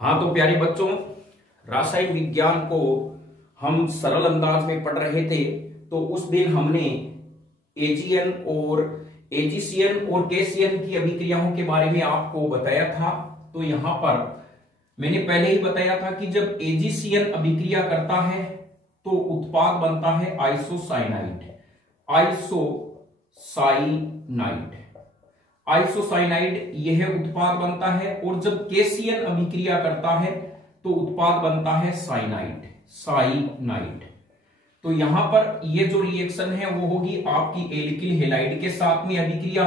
हाँ तो प्यारे बच्चों, रासायनिक विज्ञान को हम सरल अंदाज में पढ़ रहे थे। तो उस दिन हमने एजीएन और एजीसीएन और केसीएन की अभिक्रियाओं के बारे में आपको बताया था। तो यहां पर मैंने पहले ही बताया था कि जब एजीसीएन अभिक्रिया करता है तो उत्पाद बनता है आइसोसाइनाइड। आइसोसाइनाइड यह उत्पाद बनता है। और जब केसीएन अभिक्रिया करता है तो उत्पाद बनता है साइनाइड। तो यहां पर ये जो रिएक्शन है वो होगी आपकी एल्किल हैलाइड के साथ में अभिक्रिया।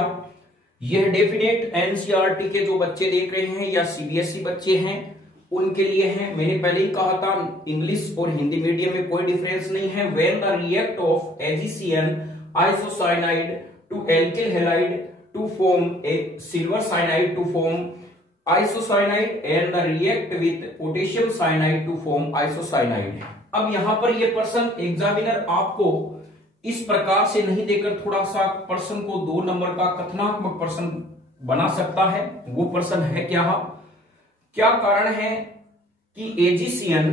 यह डेफिनेट एनसीईआरटी के जो बच्चे देख रहे हैं या सीबीएसई बच्चे हैं उनके लिए है। मैंने पहले ही कहा था इंग्लिश और हिंदी मीडियम में कोई डिफरेंस नहीं है। When the react of AgCN isocyanide to alkyl halide to form a silver cyanide to form isocyanide and the react with potassium cyanide to form isocyanide। अब यहां पर ये प्रश्न एग्जामिनर आपको इस प्रकार से नहीं देकर थोड़ा सा प्रश्न को 2 नंबर का कथनात्मक प्रश्न बना सकता है। वो प्रश्न है क्या कारण है कि एजीसीएन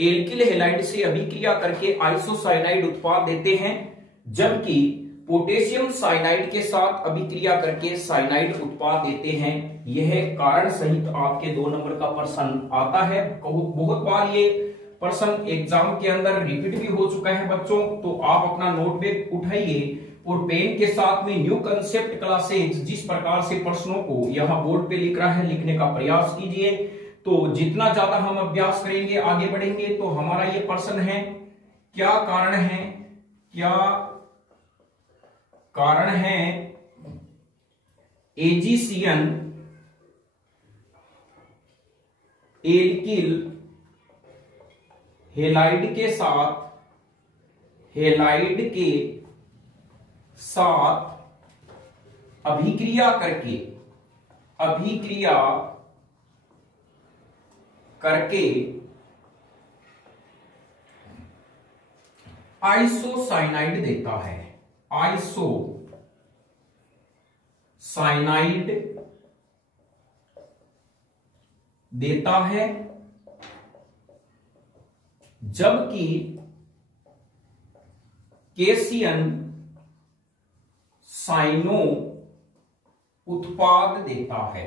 एल्किल हैलाइड से अभिक्रिया करके आइसोसाइनाइड उत्पाद देते हैं जबकि पोटेशियम साइनाइड के साथ अभिक्रिया करके साइनाइड उत्पाद देते हैं। यह कारण सहित आपके 2 नंबर का प्रश्न आता है। बहुत बार ये प्रश्न एग्जाम के अंदर रिपीट भी हो चुका है बच्चों। तो आप अपना नोटबुक उठाइए और पेन के साथ में न्यू कंसेप्ट क्लासेज जिस प्रकार से प्रश्नों को यहाँ बोर्ड पे लिख रहा है लिखने का प्रयास कीजिए। तो जितना ज्यादा हम अभ्यास करेंगे आगे बढ़ेंगे। तो हमारा ये प्रश्न है क्या कारण है एजीसीएन एल्किल हैलाइड के साथ अभिक्रिया करके आइसोसाइनाइड देता है। आइसोसाइनाइड देता है जबकि केसीएन साइनो उत्पाद देता है।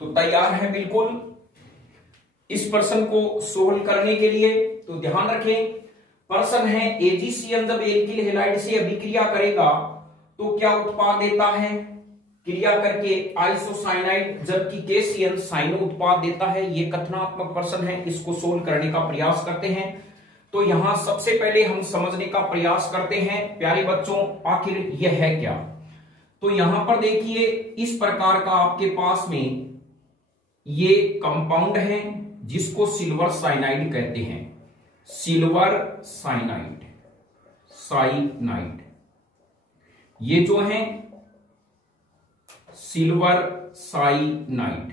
तो तैयार है बिल्कुल इस प्रश्न को सोल्व करने के लिए। तो ध्यान रखें प्रश्न है एजीसीएन जब एल्किल हैलाइड से अभिक्रिया करेगा तो क्या उत्पाद देता है क्रिया करके आइसोसाइनाइड जबकि केसीएन साइनो उत्पाद देता है। यह कथनात्मक प्रश्न है, इसको सोल्व करने का प्रयास करते हैं। तो यहां सबसे पहले हम समझने का प्रयास करते हैं प्यारे बच्चों आखिर यह है क्या। तो यहां पर देखिए इस प्रकार का आपके पास में ये कंपाउंड है जिसको सिल्वर साइनाइड कहते हैं। सिल्वर साइनाइड ये जो है सिल्वर साइनाइड।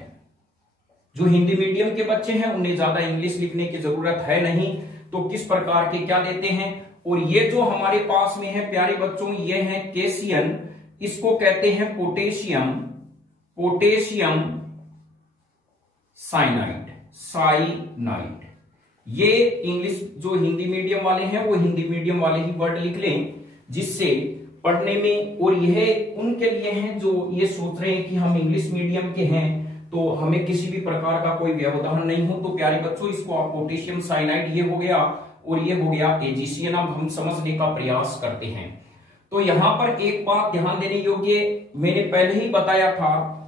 जो हिंदी मीडियम के बच्चे हैं उन्हें ज्यादा इंग्लिश लिखने की जरूरत है नहीं। तो किस प्रकार के क्या देते हैं। और ये जो हमारे पास में है प्यारे बच्चों ये है केसीएन, इसको कहते हैं पोटेशियम साइनाइड। ये इंग्लिश जो हिंदी मीडियम वाले हैं वो हिंदी मीडियम वाले ही वर्ड लिख लें जिससे पढ़ने में। और यह उनके लिए हैं जो ये सोच रहे हैं कि हम इंग्लिश मीडियम के हैं तो हमें किसी भी प्रकार का कोई व्यवधान नहीं हो। तो प्यारे बच्चों इसको आप पोटेशियम साइनाइड ये हो गया और ये हो गया एजीसीएन। अब हम समझने का प्रयास करते हैं। तो यहां पर एक बात ध्यान देने योग्य मैंने पहले ही बताया था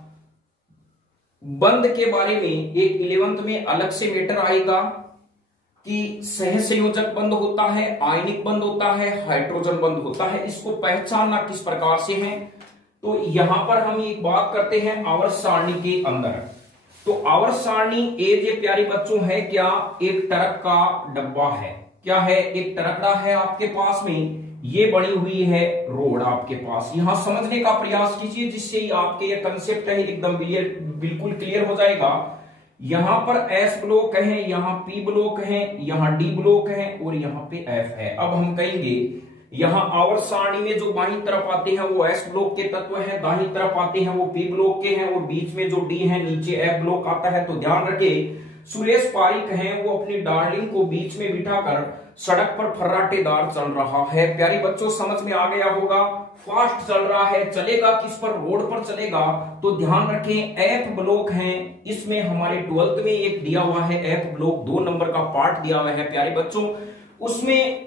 बंध के बारे में। एक 11th में अलग से मैटर आएगा कि सहसंयोजक बंध होता है, आयनिक बंध होता है, हाइड्रोजन बंध होता है। इसको पहचानना किस प्रकार से है। तो यहां पर हम एक बात करते हैं आवर्त सारणी के अंदर। तो आवर्त सारणी ये प्यारे बच्चों है क्या एक ट्रक का डब्बा है। क्या है एक ट्रकड़ा है आपके पास में। ये बनी हुई है रोड आपके पास। यहां समझने का प्रयास कीजिए जिससे ही आपके ये कंसेप्ट है एकदम बिल्कुल क्लियर हो जाएगा। यहां पर एस ब्लॉक है, यहां पी ब्लॉक है, यहां डी ब्लॉक है और यहां पे एफ है। अब हम कहेंगे यहाँ आवर्त सारणी में जो बाईं तरफ आते हैं वो एस ब्लॉक के तत्व हैं, दाहिनी तरफ आते हैं वो पी ब्लॉक के हैं, और बीच में जो डी है नीचे एफ ब्लॉक आता है। तो ध्यान रखें, सुरेश पारिक हैं वो अपनी डार्लिंग को बीच में बिठाकर सड़क पर फर्राटेदार चल रहा है। प्यारे बच्चों समझ में आ गया होगा, फास्ट चल रहा है, चलेगा किस पर, रोड पर चलेगा। तो ध्यान रखें एफ ब्लॉक है, इसमें हमारे 12th में एक दिया हुआ है एफ ब्लॉक, 2 नंबर का पार्ट दिया हुआ है प्यारे बच्चों। उसमें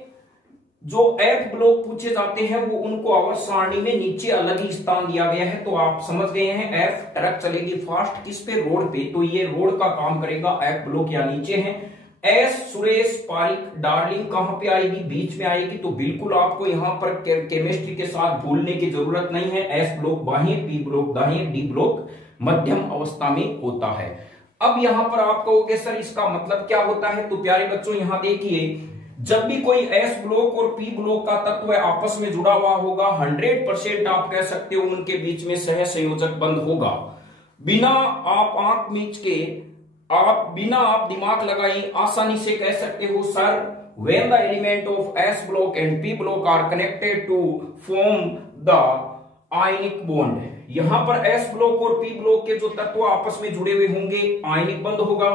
जो एफ ब्लॉक पूछे जाते हैं वो उनको आवर्त सारणी में नीचे अलग ही स्थान दिया गया है। तो आप समझ गए हैं, एफ ट्रक चलेगी फास्ट किस पे, रोड पे, तो ये रोड का काम करेगा, एफ ब्लॉक या नीचे है। एस सुरेश पारिक डार्लिंग कहां पे आएगी, बीच में आएगी। तो बिल्कुल आपको यहां पर केमिस्ट्री के साथ भूलने की जरूरत नहीं है, एस ब्लॉक बाह्य, पी ब्लॉक दाहिने, डी ब्लॉक मध्यम अवस्था में होता है। अब यहां पर आप कहोगे सर इसका मतलब क्या होता है, तो प्यारे बच्चों यहां देखिए, जब भी कोई एस ब्लॉक और पी ब्लॉक का तत्व आपस में जुड़ा हुआ होगा, 100% आप कह सकते हो उनके बीच में सह संयोजक बंध होगा। बिना आप आंख मीच के, बिना आप दिमाग लगाए आसानी से कह सकते हो sir, when the element of S block and P block are connected to form the ionic bond। यहां पर S ब्लॉक और P ब्लॉक के जो तत्व आपस में जुड़े हुए होंगे आयनिक बंध होगा।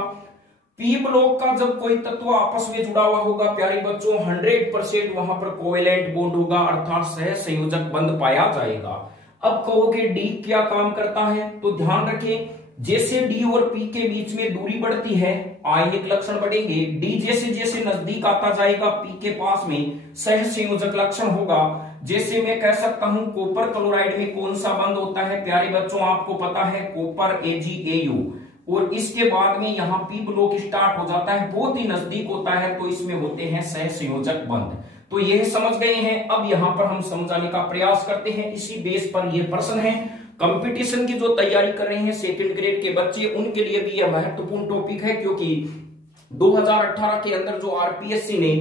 पी ब्लॉक का जब कोई तत्व आपस में जुड़ा हुआ होगा प्यारे बच्चों, 100% वहां पर कोवेलेंट बॉन्ड होगा, अर्थात सह संयोजक बंध पाया जाएगा। अब कहोगे डी क्या काम करता है, तो ध्यान रखें, जैसे डी और पी के बीच में दूरी बढ़ती है आयनिक लक्षण बढ़ेंगे। डी जैसे जैसे नजदीक आता जाएगा पी के पास में सह संयोजक लक्षण होगा। जैसे मैं कह सकता हूं कॉपर क्लोराइड में कौन सा बंध होता है प्यारे बच्चों, आपको पता है कॉपर AgAu, और इसके बाद में यहाँ पी ब्लॉक स्टार्ट हो जाता है, बहुत ही नजदीक होता है, तो इसमें होते हैं सह संयोजक बंध। तो यह समझ गए हैं। अब यहाँ पर हम समझाने का प्रयास करते हैं, इसी बेस पर यह प्रश्न है। कंपटीशन की जो तैयारी कर रहे हैं सेकंड ग्रेड के बच्चे, उनके लिए भी यह महत्वपूर्ण टॉपिक है, क्योंकि 2018 के अंदर जो आरपीएससी ने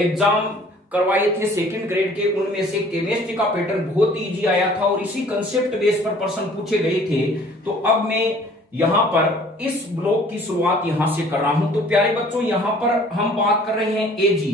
एग्जाम करवाए थे सेकंड ग्रेड के, उनमें से केमिस्ट्री का पैटर्न बहुत ही इजी आया था और इसी कंसेप्ट बेस पर प्रश्न पूछे गए थे। तो अब मैं यहां पर इस ब्लॉक की शुरुआत यहां से कर रहा हूं। तो प्यारे बच्चों यहां पर हम बात कर रहे हैं एजी।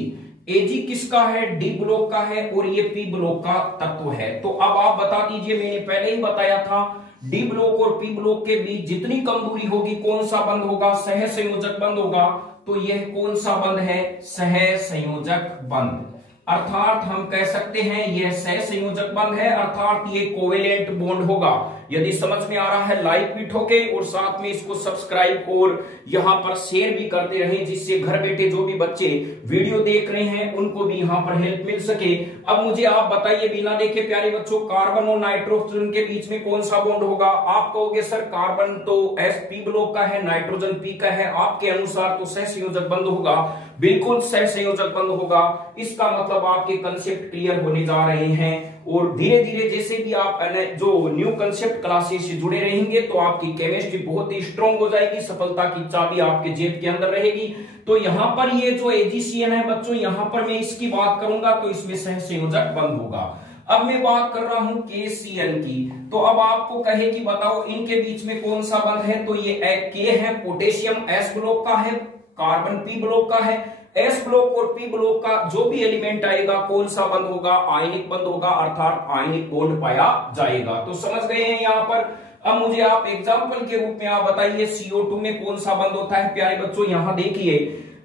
एजी किसका है, डी ब्लॉक का है, और ये पी ब्लॉक का तत्व है। तो अब आप बता दीजिए, मैंने पहले ही बताया था डी ब्लॉक और पी ब्लॉक के बीच जितनी कम दूरी होगी कौन सा बंध होगा, सह संयोजक बंध होगा। तो यह कौन सा बंध है, सह संयोजक बंध, अर्थात हम कह सकते हैं यह सह संयोजक बंध है, अर्थात ये कोवेलेंट बॉन्ड होगा। यदि समझ में आ रहा है लाइक भी ठोके और साथ में इसको सब्सक्राइब और यहां पर शेयर भी करते रहें, जिससे घर बैठे जो भी बच्चे वीडियो देख रहे हैं उनको भी यहां पर हेल्प मिल सके। अब मुझे आप बताइए बिना देखे प्यारे बच्चों, कार्बन और नाइट्रोजन के बीच में कौन सा बॉन्ड होगा। आप कहोगे सर कार्बन तो sp ब्लॉक का है, नाइट्रोजन पी का है, आपके अनुसार तो सह संयोजक बंध होगा। बिल्कुल सह संयोजक बंध होगा। इसका मतलब आपके कंसेप्ट क्लियर होने जा रहे हैं, और धीरे धीरे जैसे भी आप जो न्यू कंसेप्ट क्लासेस से जुड़े रहेंगे तो आपकी केमिस्ट्री बहुत ही स्ट्रांग हो जाएगी, सफलता की चाबी आपके जेब के अंदर रहेगी। तो यहाँ पर ये जो AgCN है बच्चों, यहाँ पर मैं इसकी बात करूंगा तो इसमें सह संयोजक बंध होगा। अब मैं बात कर रहा हूं KCN की। तो अब आपको कहे कि बताओ इनके बीच में कौन सा बंध है, तो ये K है, पोटेशियम S ब्लॉक का है, कार्बन P ब्लॉक का है। S ब्लॉक और P ब्लॉक का जो भी एलिमेंट आएगा कौन सा बंध होगा, आयनिक बंध होगा, अर्थात आयनिक बॉन्ड पाया जाएगा। तो समझ गए हैं यहाँ पर। अब मुझे आप एग्जांपल के रूप में आप बताइए CO2 में कौन सा बंध होता है। प्यारे बच्चों यहाँ देखिए,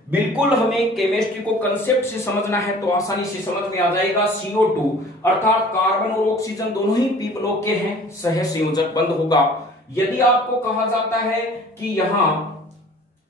बिल्कुल हमें केमिस्ट्री को कंसेप्ट से समझना है तो आसानी से समझ में आ जाएगा। CO2 अर्थात कार्बन और ऑक्सीजन दोनों ही P ब्लॉक के हैं, सह संयोजक बंध होगा। यदि आपको कहा जाता है कि यहाँ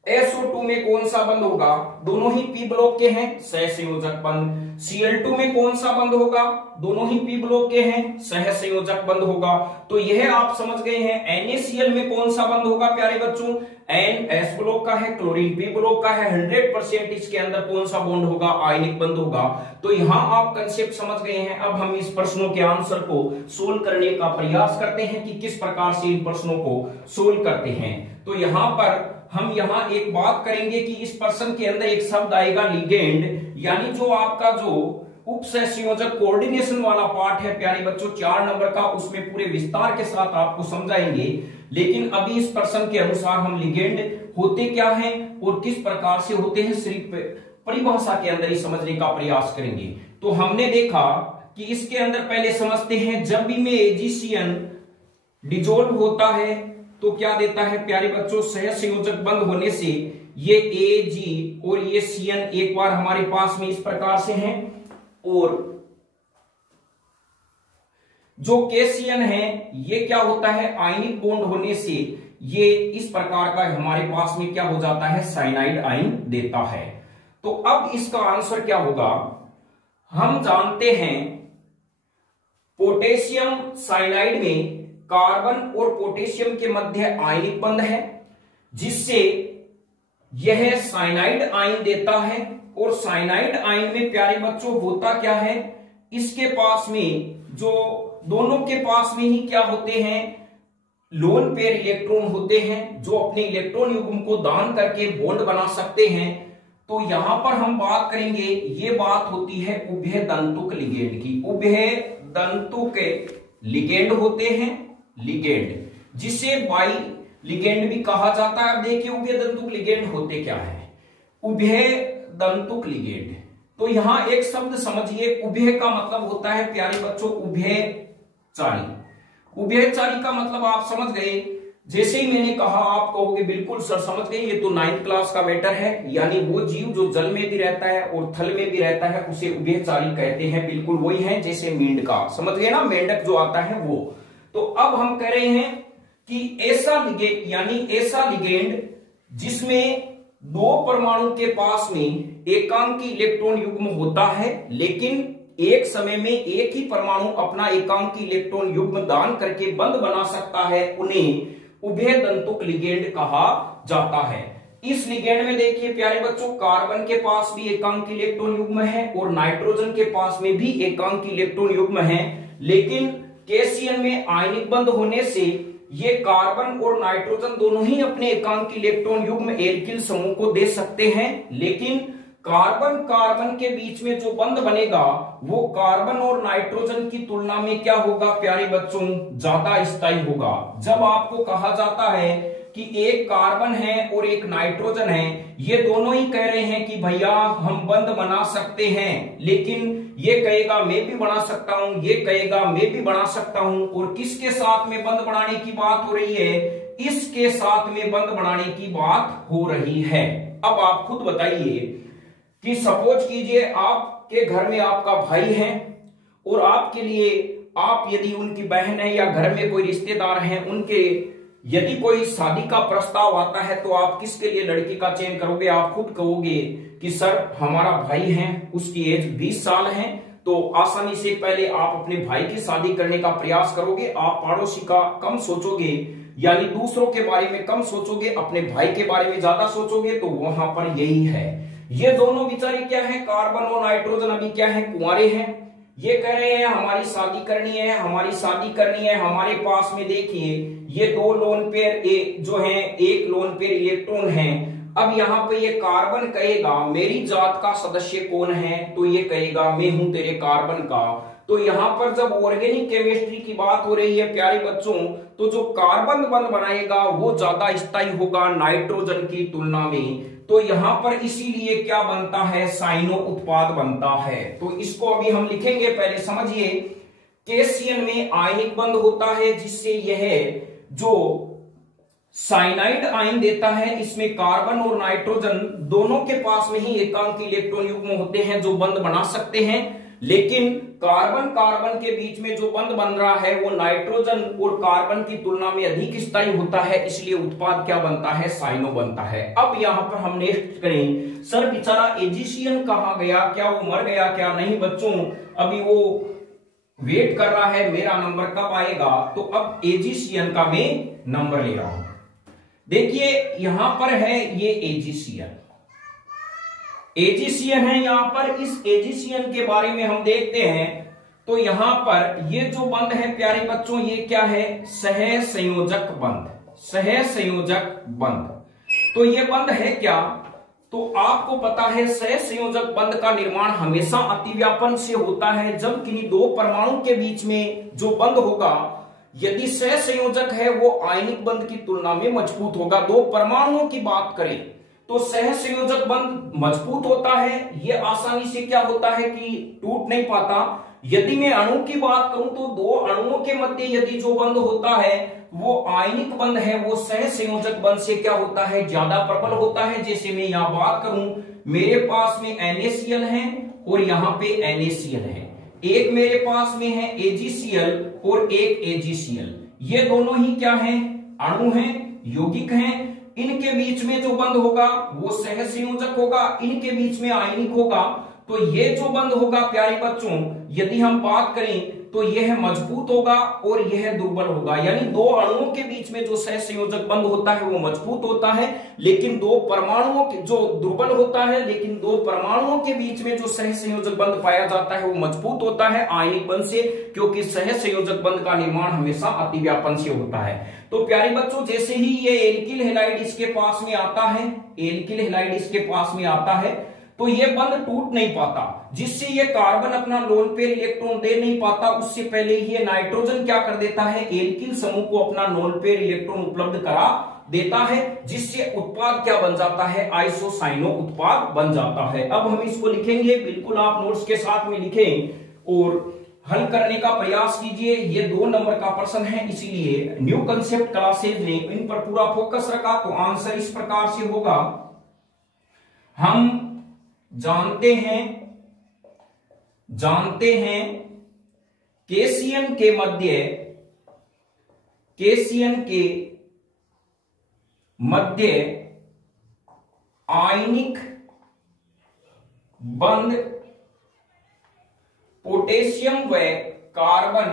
SO2 में कौन सा बंध होगा, दोनों ही P ब्लॉक के हैं, सह संयोजक बंध। Cl2 में कौन सा बंध होगा, दोनों ही P ब्लॉक के हैं, सह संयोजक बंध होगा। तो यह आप समझ गए हैं। NaCl में कौन सा बंध होगा प्यारे बच्चों, N S ब्लॉक का है, क्लोरीन P ब्लॉक का है, 100% इसके अंदर कौन सा बॉन्ड होगा, आयनिक बंध होगा। तो यहाँ आप कंसेप्ट समझ गए हैं। अब हम इस प्रश्नों के आंसर को सोल्व करने का प्रयास करते हैं कि किस प्रकार से इन प्रश्नों को सोल्व करते हैं। तो यहाँ पर हम यहाँ एक बात करेंगे कि इस प्रश्न के अंदर एक शब्द आएगा लिगेंड, यानी जो आपका जो उपसह संयोजक कोऑर्डिनेशन वाला पार्ट है प्यारे बच्चों 4 नंबर का, उसमें पूरे विस्तार के साथ आपको समझाएंगे। लेकिन अभी इस प्रश्न के अनुसार हम लिगेंड होते क्या हैं और किस प्रकार से होते हैं, सिर्फ परिभाषा के अंदर ही समझने का प्रयास करेंगे। तो हमने देखा कि इसके अंदर पहले समझते हैं, जब भी में AgCN डिजोल्व होता है तो क्या देता है प्यारे बच्चों, सहसंयोजक बंद होने से ये Ag और ये Cn एक बार हमारे पास में इस प्रकार से हैं, और जो KCN है ये क्या होता है, आयनिक बॉन्ड होने से ये इस प्रकार का हमारे पास में क्या हो जाता है, साइनाइड आयन देता है। तो अब इसका आंसर क्या होगा, हम जानते हैं पोटेशियम साइनाइड में कार्बन और पोटेशियम के मध्य आयनिक बंध है, जिससे यह साइनाइड आयन देता है। और साइनाइड आयन में प्यारे बच्चों होता क्या है, इसके पास में जो दोनों के पास में ही क्या होते हैं, लोन पेयर इलेक्ट्रॉन होते हैं, जो अपने इलेक्ट्रॉन युग्म को दान करके बॉन्ड बना सकते हैं। तो यहां पर हम बात करेंगे, ये बात होती है उभय दंतुक लिगेंड की। उभय दंतुक लिगेंड होते हैं, लिगेंड जिसे बाई लिगेंड भी कहा जाता है। अब देखिए उभय दंतुक लिगेंड होते क्या है, उभय दंतुक लिगेंड। तो यहां एक शब्द समझिए, उभय का मतलब होता है प्यारे बच्चों उभयचारी। उभयचारी का मतलब आप समझ गए, जैसे ही मैंने कहा आप कहोगे बिल्कुल सर समझ गए, ये तो 9th क्लास का मैटर है। यानी वो जीव जो जल में भी रहता है और थल में भी रहता है उसे उभयचारी कहते हैं। बिल्कुल वही है जैसे मेंढका, समझ गए ना, मेंढक जो आता है वो। तो अब हम कह रहे हैं कि ऐसा लिगेंड, यानी ऐसा लिगेंड जिसमें दो परमाणु के पास में एकांकी इलेक्ट्रॉन युग्म होता है, लेकिन एक समय में एक ही परमाणु अपना एकांकी इलेक्ट्रॉन युग्म दान करके बंध बना सकता है, उन्हें उभय दंतुक लिगेंड कहा जाता है। इस लिगेंड में देखिए प्यारे बच्चों, कार्बन के पास भी एकांकी इलेक्ट्रॉन युग्म है और नाइट्रोजन के पास में भी एकांकी इलेक्ट्रॉन युग्म है, लेकिन KCN में आयनिक बंध होने से ये कार्बन और नाइट्रोजन दोनों ही अपने एकांकी इलेक्ट्रॉन युग्म एल्किल समूह को दे सकते हैं, लेकिन कार्बन कार्बन के बीच में जो बंध बनेगा वो कार्बन और नाइट्रोजन की तुलना में क्या होगा प्यारे बच्चों, ज्यादा स्थायी होगा। जब आपको कहा जाता है कि एक कार्बन है और एक नाइट्रोजन है, ये दोनों ही कह रहे हैं कि भैया हम बंध बना सकते हैं, लेकिन ये कहेगा मैं भी बना सकता हूं, ये कहेगा मैं भी बना सकता हूं, और किसके साथ में बंध बनाने की बात हो रही है, इसके साथ में बंध बनाने की बात हो रही है। अब आप खुद बताइए कि सपोज कीजिए आपके घर में आपका भाई है और आपके लिए, आप यदि उनकी बहन है या घर में कोई रिश्तेदार हैं, उनके यदि कोई शादी का प्रस्ताव आता है तो आप किसके लिए लड़की का चयन करोगे? आप खुद कहोगे कि सर हमारा भाई है, उसकी एज 20 साल है, तो आसानी से पहले आप अपने भाई की शादी करने का प्रयास करोगे। आप पड़ोसी का कम सोचोगे, यानी दूसरों के बारे में कम सोचोगे, अपने भाई के बारे में ज्यादा सोचोगे। तो वहां पर यही है, ये दोनों बेचारे क्या है, कार्बन और नाइट्रोजन अभी क्या है, कुंवारे हैं। ये कह रहे हैं हमारी शादी करनी है, हमारी शादी करनी है। हमारे पास में देखिए ये दो लोन पेयर जो है, एक लोन पेयर इलेक्ट्रॉन है। अब यहाँ पे ये कार्बन कहेगा मेरी जात का सदस्य कौन है, तो ये कहेगा मैं हूं तेरे कार्बन का। तो यहाँ पर जब ऑर्गेनिक केमिस्ट्री की बात हो रही है प्यारे बच्चों, तो जो कार्बन बंध बनाएगा वो ज्यादा स्थायी होगा नाइट्रोजन की तुलना में। तो यहां पर इसीलिए क्या बनता है, साइनो उत्पाद बनता है। तो इसको अभी हम लिखेंगे, पहले समझिए। KCN में आयनिक बंध होता है जिससे यह जो साइनाइड आयन देता है, इसमें कार्बन और नाइट्रोजन दोनों के पास में ही एकांकी इलेक्ट्रॉन युग्म होते हैं जो बंध बना सकते हैं, लेकिन कार्बन कार्बन के बीच में जो बंध बन रहा है वो नाइट्रोजन और कार्बन की तुलना में अधिक स्थायी होता है, इसलिए उत्पाद क्या बनता है, साइनो बनता है। अब यहां पर हम नेक्स्ट करें, सर बेचारा AgCN कहां गया, क्या वो मर गया क्या? नहीं बच्चों, अभी वो वेट कर रहा है मेरा नंबर कब आएगा। तो अब AgCN का मैं नंबर ले रहा हूं। देखिए यहां पर है ये AgCN है। यहां पर इस AgCN के बारे में हम देखते हैं तो यहां पर ये जो बंध है प्यारे बच्चों, ये क्या है, सहसंयोजक बंध। सहसंयोजक बंध, तो ये बंध है क्या? तो आपको पता है सहसंयोजक बंध का निर्माण हमेशा अतिव्यापन से होता है। जब किन्हीं दो परमाणु के बीच में जो बंध होगा, यदि सहसंयोजक है वो आयनिक बंध की तुलना में मजबूत होगा। दो परमाणुओं की बात करें तो सहसंयोजक बंध मजबूत होता है, ये आसानी से क्या होता है कि टूट नहीं पाता। यदि मैं अणु की बात करूं तो दो अणुओं के मध्य यदि जो बंध होता है वो आयनिक बंध है, वो सहसंयोजक बंध से क्या होता है, ज्यादा प्रबल होता है। जैसे मैं यहां बात करूं, मेरे पास में NaCl है और यहां पे NaCl है, एक मेरे पास में है AgCl और एक AgCl, ये दोनों ही क्या हैं, अणु हैं, यौगिक हैं। इनके बीच में जो बंध होगा वो सहसंयोजक होगा, इनके बीच में आयनिक होगा। तो ये जो बंध होगा प्यारे बच्चों, यदि हम बात करें तो यह मजबूत होगा और यह दुर्बल होगा। यानी दो अणुओं के बीच में जो सहसंयोजक बंध होता है वो मजबूत होता है, लेकिन दो परमाणुओं के जो दुर्बल होता है, लेकिन दो परमाणुओं के बीच में जो सहसंयोजक बंध पाया जाता है वो मजबूत होता है आयनिक बंध से, क्योंकि सहसंयोजक बंध का निर्माण हमेशा अतिव्यापन से होता है। तो प्यारे बच्चों, जैसे ही ये एल्किल हैलाइड इसके पास में आता है, एल्किल हैलाइड इसके पास में आता है, तो ये बंध टूट नहीं पाता, जिससे ये कार्बन अपना लोन पेयर इलेक्ट्रॉन दे नहीं पाता। उससे पहले ही ये नाइट्रोजन क्या कर देता है, एल्किल समूह को अपना लोन पेयर इलेक्ट्रॉन उपलब्ध करा देता है, जिससे उत्पाद क्या बन जाता है, आइसोसाइनो उत्पाद बन जाता है। अब हम इसको लिखेंगे, बिल्कुल आप नोट्स के साथ में लिखें और हल करने का प्रयास कीजिए। ये 2 नंबर का प्रश्न है, इसीलिए न्यू कंसेप्ट क्लासेज ने इन पर पूरा फोकस रखा। तो आंसर इस प्रकार से होगा, हम जानते हैं केशियन के मध्य आयनिक बंध पोटेशियम व कार्बन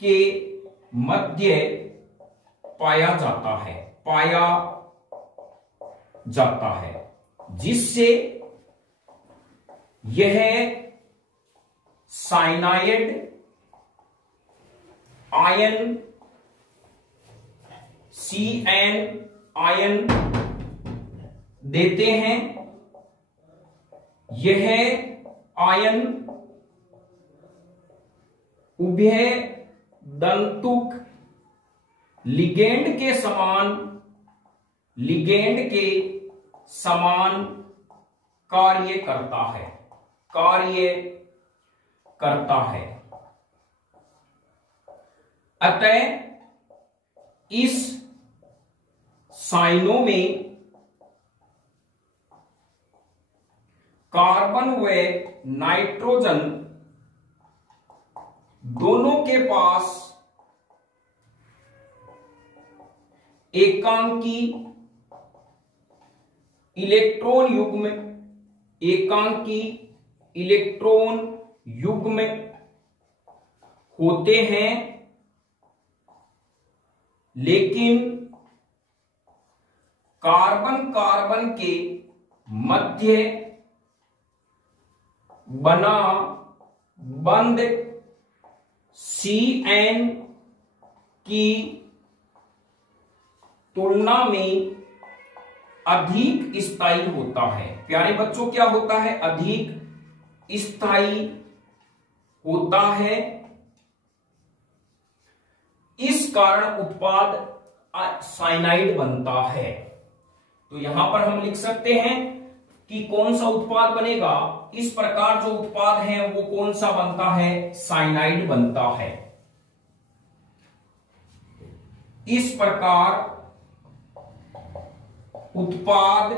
के मध्य पाया जाता है, जिससे यह साइनाइड आयन CN आयन देते हैं। यह आयन उभय दंतुक लिगेंड के समान कार्य करता है। अतः इस साइनों में कार्बन व नाइट्रोजन दोनों के पास एकांकी इलेक्ट्रॉन युग्म होते हैं, लेकिन कार्बन के मध्य बना बंध CN की तुलना में अधिक स्थायी होता है। प्यारे बच्चों, क्या होता है, अधिक स्थायी होता है। इस कारण उत्पाद साइनाइड बनता है। तो यहां पर हम लिख सकते हैं कि कौन सा उत्पाद बनेगा, इस प्रकार जो उत्पाद है वो कौन सा बनता है, साइनाइड बनता है। इस प्रकार उत्पाद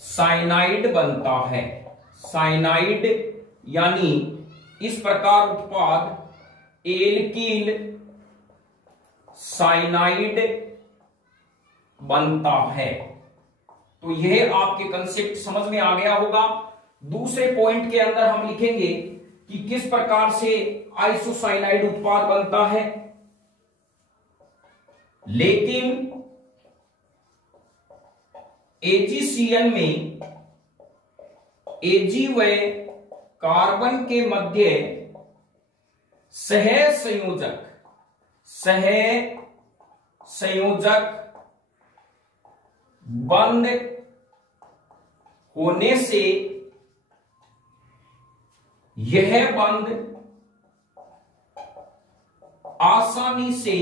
साइनाइड बनता है। साइनाइड यानी इस प्रकार उत्पाद एल्किल साइनाइड बनता है। तो यह आपके कंसेप्ट समझ में आ गया होगा। दूसरे पॉइंट के अंदर हम लिखेंगे कि किस प्रकार से आइसोसाइनाइड उत्पाद बनता है। लेकिन AgCl में Ag व कार्बन के मध्य सहसंयोजक बंध होने से यह बंध आसानी से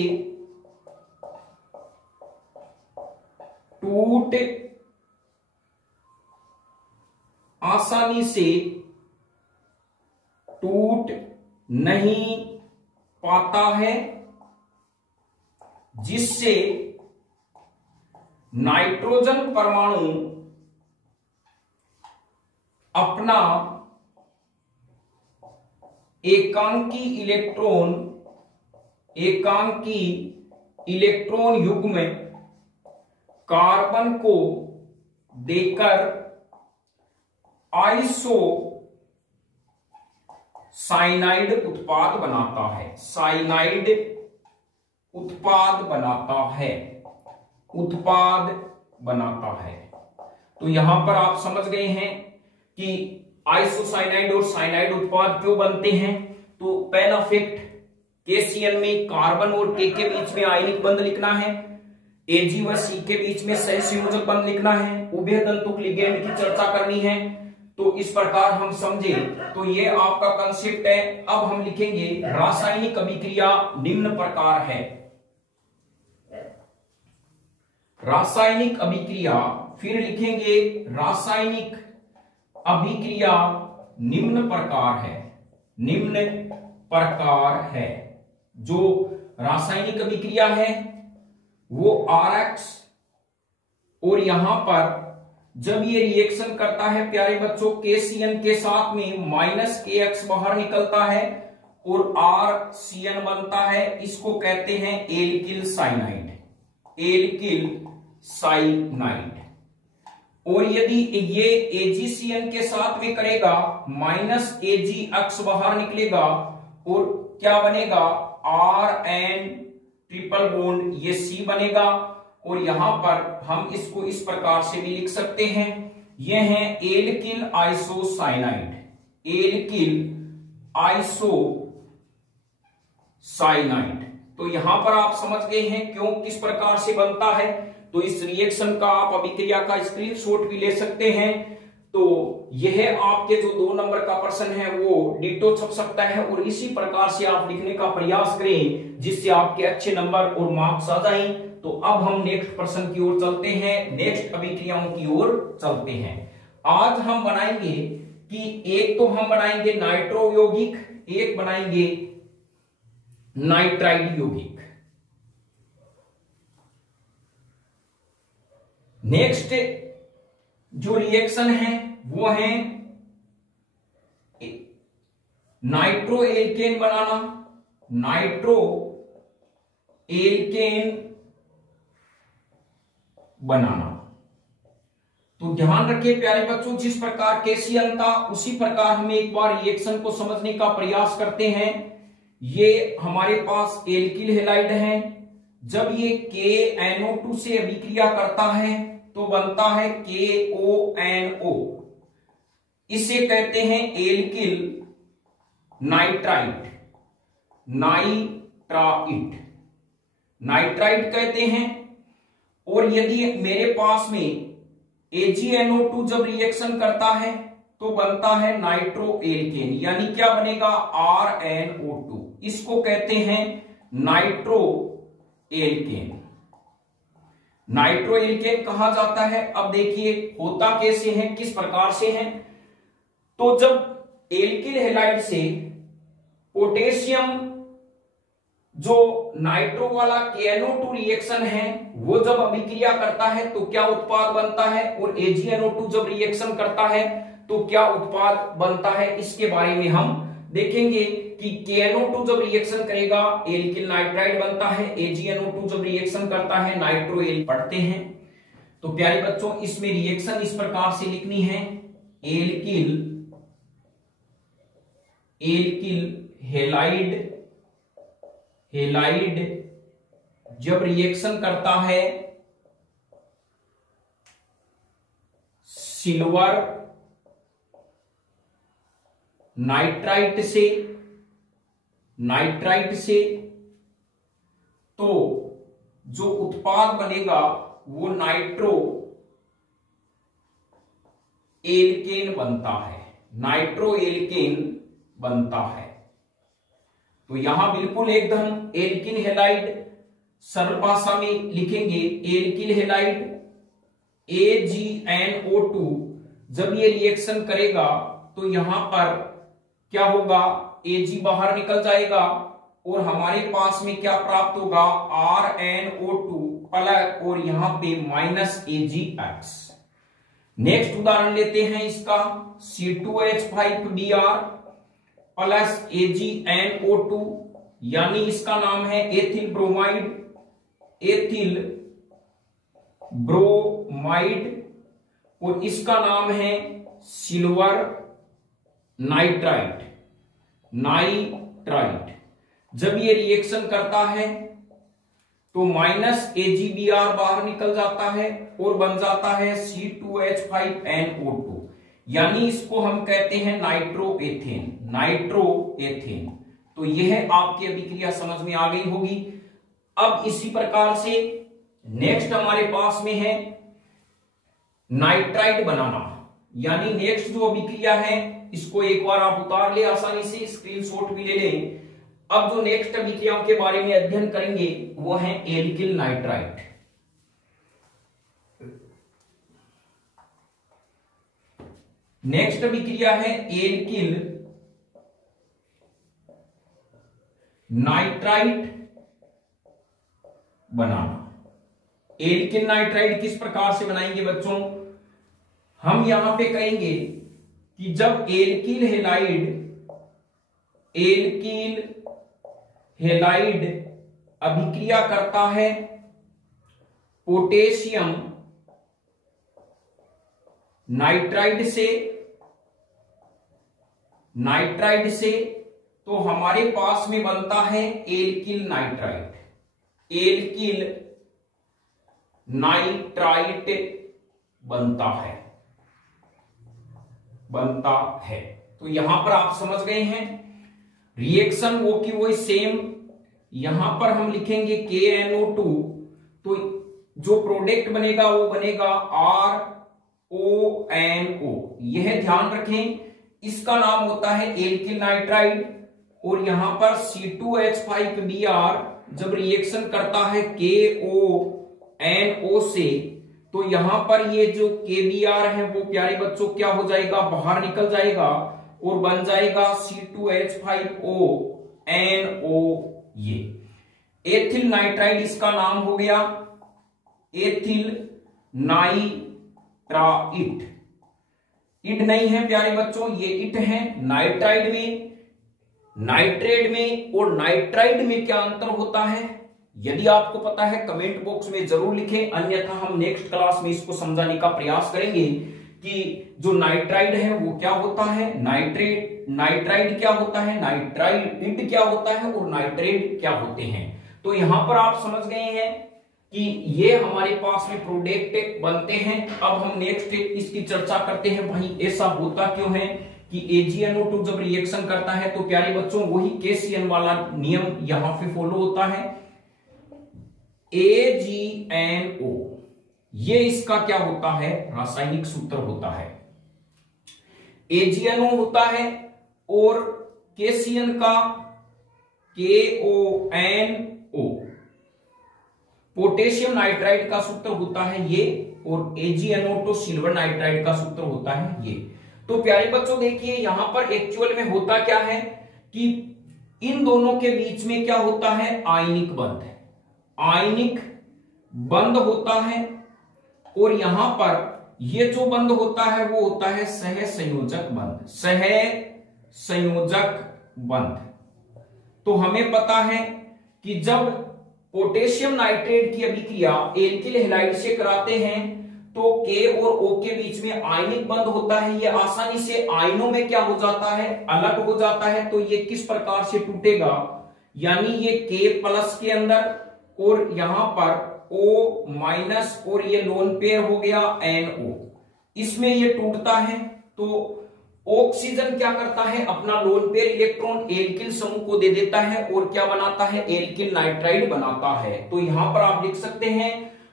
टूट आसानी से टूट नहीं पाता है, जिससे नाइट्रोजन परमाणु अपना एकांकी इलेक्ट्रॉन युग्म कार्बन को देकर आइसो साइनाइड उत्पाद बनाता है। साइनाइड उत्पाद बनाता है। तो यहां पर आप समझ गए हैं कि आइसोसाइनाइड और साइनाइड उत्पाद क्यों बनते हैं। तो पहला फैक्ट, KCl में कार्बन और K के बीच में आयनिक बंध लिखना है, Ag व C के बीच में सहसंयोजक बंध लिखना है, उभय तंतुक लिगेंड की चर्चा करनी है। तो इस प्रकार हम समझे, तो ये आपका कंसेप्ट है। अब हम लिखेंगे रासायनिक अभिक्रिया निम्न प्रकार है। रासायनिक अभिक्रिया, फिर लिखेंगे रासायनिक अभिक्रिया निम्न प्रकार है। जो रासायनिक अभिक्रिया है वो RX, और यहां पर जब ये रिएक्शन करता है प्यारे बच्चों, KCN के साथ में -KX बाहर निकलता है और RCN बनता है। इसको कहते हैं एल्किल साइनाइड। और यदि ये AgCN के साथ में करेगा, -AgX बाहर निकलेगा और क्या बनेगा, RN ट्रिपल बॉन्ड, ये C बनेगा। और यहां पर हम इसको इस प्रकार से भी लिख सकते हैं, ये है एल्किल आइसोसाइनाइड। तो यहां पर आप समझ गए हैं क्यों, किस प्रकार से बनता है। तो इस रिएक्शन का आप अभिक्रिया का स्क्रीनशॉट भी ले सकते हैं। तो यह आपके जो 2 नंबर का प्रश्न है वो डिटो छप सकता है, और इसी प्रकार से आप लिखने का प्रयास करें जिससे आपके अच्छे नंबर और मार्क्स आ जाएं। तो अब हम नेक्स्ट प्रश्न की ओर चलते हैं, नेक्स्ट अभिक्रियाओं की ओर चलते हैं। आज हम बनाएंगे कि एक तो हम बनाएंगे नाइट्रो यौगिक, एक बनाएंगे नाइट्राइड यौगिक। नेक्स्ट जो रिएक्शन है वो है नाइट्रो एल्केन बनाना, नाइट्रो एल्केन बनाना। तो ध्यान रखिए प्यारे बच्चों, जिस प्रकार KCl था उसी प्रकार हम एक बार रिएक्शन को समझने का प्रयास करते हैं। ये हमारे पास एल्किल हैलाइड है। जब ये KNO2 से अभिक्रिया करता है तो बनता है KONO, इसे कहते हैं एल्किल नाइट्राइड कहते हैं। और यदि मेरे पास में AgNO2 जब रिएक्शन करता है तो बनता है नाइट्रो एल्केन, यानी क्या बनेगा, RNO2, इसको कहते हैं नाइट्रो एल्केन। नाइट्रो एल्केन कहा जाता है। अब देखिए होता कैसे है, किस प्रकार से है। तो जब एल्किल हैलाइड से पोटेशियम जो नाइट्रो वाला KNO2 रिएक्शन है वो जब अभिक्रिया करता है तो क्या उत्पाद बनता है, और AgNO2 जब रिएक्शन करता है तो क्या उत्पाद बनता है, इसके बारे में हम देखेंगे कि KNO2 जब रिएक्शन करेगा एल्किल नाइट्राइड बनता है, AgNO2 जब रिएक्शन करता है नाइट्रो एल पढ़ते हैं। तो प्यारे बच्चों इसमें रिएक्शन इस प्रकार से लिखनी है, एल्किल हैलाइड जब रिएक्शन करता है सिल्वर नाइट्राइट से तो जो उत्पाद बनेगा वो नाइट्रो एल्केन बनता है। तो यहां बिल्कुल एकदम एल्किल हैलाइड सरल भाषा में लिखेंगे, एल्किल हैलाइड AgNO2 जब ये रिएक्शन करेगा तो यहां पर क्या होगा, Ag बाहर निकल जाएगा और हमारे पास में क्या प्राप्त होगा, RnO2 प्लस और यहां पे -AgX। नेक्स्ट उदाहरण लेते हैं इसका, C2H5Br प्लस AgNO2, यानी इसका नाम है एथिल ब्रोमाइड, एथिल ब्रोमाइड, और इसका नाम है सिल्वर नाइट्राइट, नाइट्राइट। जब ये रिएक्शन करता है तो -AgBr बाहर निकल जाता है और बन जाता है C2H5NO2, यानी इसको हम कहते हैं नाइट्रोएथेन, नाइट्रोएथेन। तो यह आपकी अभिक्रिया समझ में आ गई होगी। अब इसी प्रकार से नेक्स्ट हमारे पास में है नाइट्राइट बनाना, यानी नेक्स्ट जो अभिक्रिया है इसको एक बार आप उतार ले आसानी से, स्क्रीनशॉट भी ले लें। अब जो नेक्स्ट अभिक्रियाओं के बारे में अध्ययन करेंगे वो है एल्किल नाइट्राइट। नेक्स्ट अभिक्रिया है एल्किल नाइट्राइट बनाना। एल्किल नाइट्राइट किस प्रकार से बनाएंगे बच्चों, हम यहां पे कहेंगे कि जब एल्किल हैलाइड अभिक्रिया करता है पोटेशियम नाइट्राइड से, तो हमारे पास में बनता है एल्किल नाइट्राइट, एल्किल नाइट्राइट बनता है। तो यहां पर आप समझ गए हैं रिएक्शन वो की वही सेम, यहां पर हम लिखेंगे KNO2, तो जो प्रोडक्ट बनेगा वो बनेगा RONO। यह ध्यान रखें, इसका नाम होता है एल्किल नाइट्राइड, और यहां पर C2H5Br जब रिएक्शन करता है KONO से, तो यहां पर ये जो KBr है वो प्यारे बच्चों क्या हो जाएगा, बाहर निकल जाएगा और बन जाएगा C2H5ONO। ये एथिल नाइट्राइड इसका नाम हो गया, एथिल नाइट्राइट। इट नहीं है प्यारे बच्चों, ये इट है। नाइट्राइड में, नाइट्रेट में और नाइट्राइड में क्या अंतर होता है, यदि आपको पता है कमेंट बॉक्स में जरूर लिखें, अन्यथा हम नेक्स्ट क्लास में इसको समझाने का प्रयास करेंगे कि जो नाइट्राइड है वो क्या होता है, नाइट्राइड क्या होता है, नाइट्राइड क्या होता है और नाइट्रेट क्या होते हैं। तो यहां पर आप समझ गए हैं कि ये हमारे पास में प्रोडक्ट बनते हैं। अब हम नेक्स्ट इसकी चर्चा करते हैं, भाई ऐसा होता क्यों है कि AgNO2 जब रिएक्शन करता है तो प्यारे बच्चों वही KCN वाला नियम यहां पे फॉलो होता है। AgNO ये इसका क्या होता है, रासायनिक सूत्र होता है। AgNO होता है और KCN का KONO, पोटेशियम नाइट्राइड का सूत्र होता है ये, और AgNO2 सिल्वर नाइट्राइड का सूत्र होता है ये। तो प्यारे बच्चों देखिए यहां पर एक्चुअल में होता क्या है कि इन दोनों के बीच में क्या होता है, आयनिक बंध, आयनिक बंध होता है, और यहां पर ये जो बंध होता है वो होता है सहसंयोजक बंध, सहसंयोजक बंध। तो हमें पता है कि जब पोटेशियम नाइट्रेट की अभिक्रिया एल्किल हैलाइड से कराते हैं तो K और O के बीच में आयनिक बंध होता है, ये आसानी से आयनों में क्या हो जाता है, अलग हो जाता है। तो ये किस प्रकार से टूटेगा, यानी ये K प्लस के अंदर और यहां पर O माइनस और ये लोन पेयर हो गया NO, इसमें ये टूटता है। तो ऑक्सीजन क्या करता है, अपना लोन पेयर इलेक्ट्रॉन एल्किल समूह को दे देता है और क्या बनाता है, एल्किल नाइट्राइड बनाता है। तो यहां पर आप लिख सकते हैं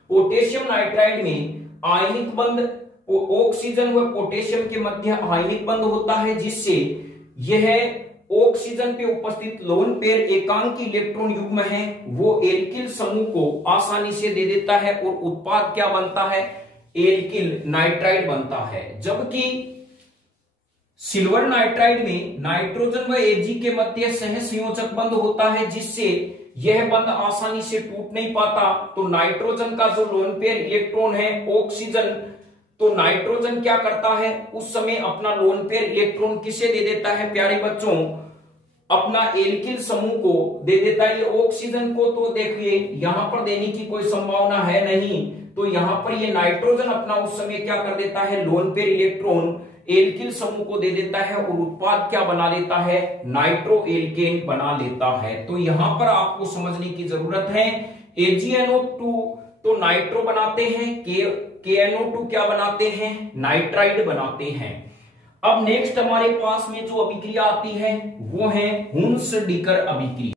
पोटेशियम नाइट्राइड में आयनिक बंध, ऑक्सीजन व पोटेशियम के मध्य आयनिक बंध होता है, जिससे यह ऑक्सीजन पे उपस्थित लोन पेयर एकांकी इलेक्ट्रॉन युग्म है वो एल्किल समूह को आसानी से दे देता है और उत्पाद क्या बनता है, एल्किल नाइट्राइड बनता है। जबकि सिल्वर नाइट्राइड में नाइट्रोजन व Ag के मध्य सहसंयोजक बंध होता है, जिससे यह बंध आसानी से टूट नहीं पाता। तो नाइट्रोजन का जो लोन पेयर इलेक्ट्रॉन है ऑक्सीजन, तो नाइट्रोजन क्या करता है उस समय अपना लोन पेयर इलेक्ट्रॉन किसे दे देता है प्यारे बच्चों, अपना एल्किल समूह को दे देता है। ये ऑक्सीजन को तो देखिए यहां पर देने की कोई संभावना है नहीं, तो यहां पर ये नाइट्रोजन अपना उस समय क्या कर देता है, लोन पेयर इलेक्ट्रॉन एल्किल समूह को दे देता है और उत्पाद क्या बना लेता है, नाइट्रो एल्केन बना लेता है। तो यहां पर आपको समझने की जरूरत है, AgNO2 तो नाइट्रो बनाते हैं, KNO2 क्या बनाते हैं, नाइट्राइड बनाते हैं। अब नेक्स्ट हमारे पास में जो अभिक्रिया आती है वो है हुंस-डिकर अभिक्रिया।